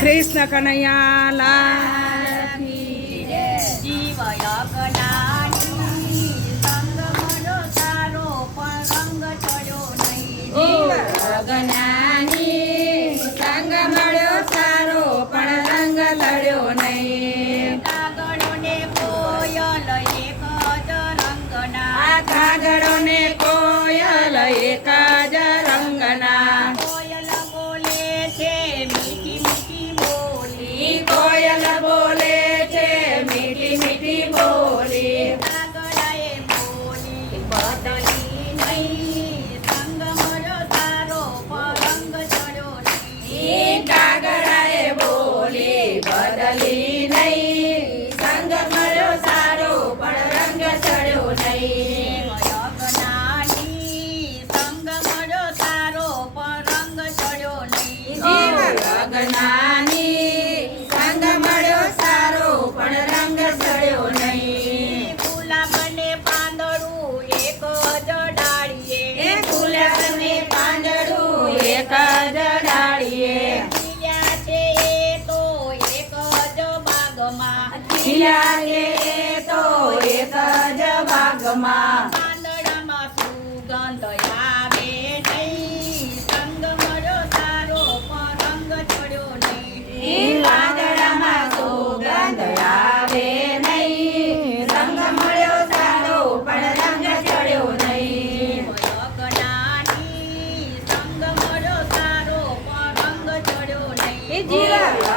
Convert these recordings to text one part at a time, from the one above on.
કૃષ્ણ કનૈયા લાલ જીવ અગનાની સંગ મળ્યો સારો પણ રંગ ચડ્યો નહીં. અગનાની સંગ મળ્યો સારો પણ રંગ ચડ્યો નહીં. કાગળો ને કોયલ એક જ રંગના. કાગળો ને કોયલ એક જ રંગના. કોયલ બોલે છે મીઠી મીઠી બોલી. કોયલ બોલે છે મીઠી મીઠી બોલી. કાગડાએ બોલી બદલી નહીં. સંગ મળ્યો સારો પણ રંગ ચડ્યો નહીં. કાગડાએ બોલી બદલી નહીં. સંગ મળ્યો સારો પણ રંગ ચડ્યો નહીં. અગનાની સંગ મળ્યો સારો પણ રંગ ચડ્યો નહીં. અગનાની સંગ મળ્યો સારો પણ રંગ ચડ્યો નહીં. ગુલાબને પાંદડું એક જ ડાળીએ. ગુલાબને પાંદડું એક જ ડાળીએ. ખીલ્યા છે એ તો એક જ બાગમાં. ખીલ્યા છે એ તો એક જ બાગમાં. પાંદડામાં સુગંધ આવે નહીં. સંગ મળ્યો સારો પણ રંગ ચડ્યો નહીં. વાદળામાં સુગંધ આવે નહીં. રંગ મળ્યો સારો પણ રંગ ચડ્યો નહીં. અગનાની સંગ મળ્યો સારો પણ રંગ ચડ્યો નહીં.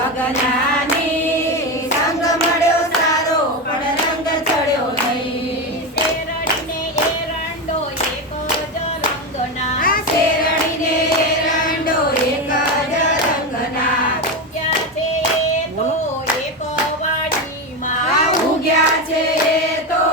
અગનાની સંગ મળ્યો સારો પણ રંગ ચડ્યો નહીં. શેરડીને એરંડો એક જ રંગના. શેરડીને એરંડો એક જ રંગના. ઉગ્યા છે એ તો એક વાડીમાં. ઉગ્યા છે એ તો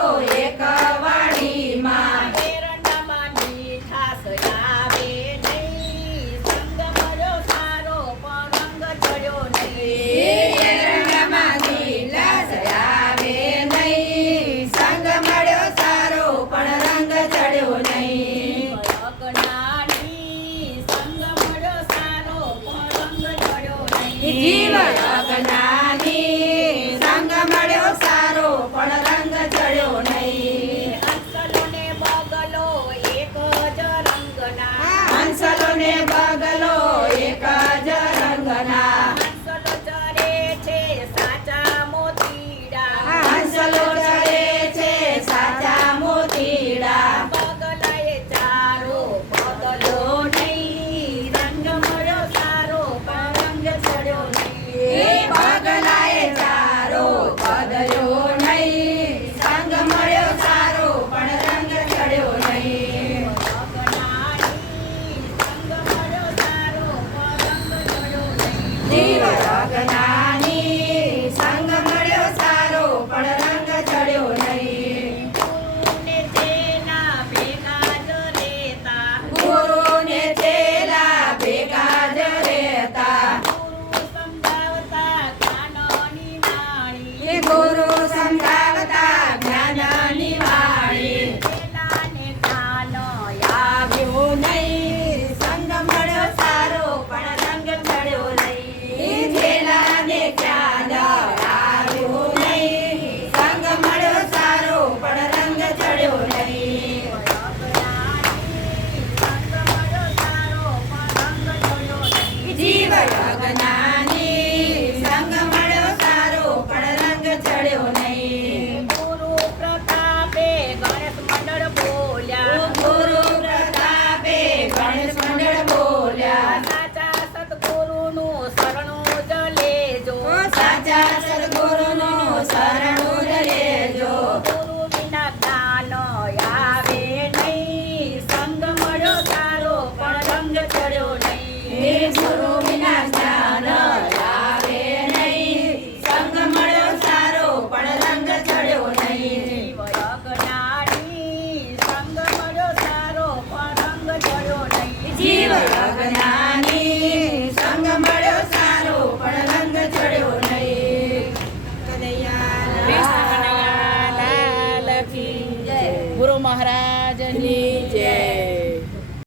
એક વાડીમાં. એરંડામાં મીઠાશ આવે નહીં. સંગ મળ્યો સારો પણ રંગ ચડ્યો નહીં. એરંડામાં લીલાશ આવે નહીં. સંગ મળ્યો સારો પણ રંગ ચડ્યો નહીં. અગનાની સંગ મળ્યો સારો પણ રંગ ચડ્યો નહીં. જીવ અગનાની સંગ મળ્યો સારો પણ રંગ ચડ્યો નહીં. હંસલો ને બગલો એક જ રંગના. હંસલો ને બગલો એક જ રંગના. હંસલો ચરે છે સાચા મોતીડા. હંસલો ચરે છે સાચા મોતીડા. બગલાએ ચારો બદલો નહીં. રંગ મળ્યો સારો પણ રંગ ચડ્યો નહીં. બગલાએ ચારો બદલ્યો નહીં. સંગ મળ્યો સારો પણ રંગ ચડ્યો નહીં. અગનાની સંગ મળ્યો સારો પણ રંગ ચડ્યો નહીં. જીવ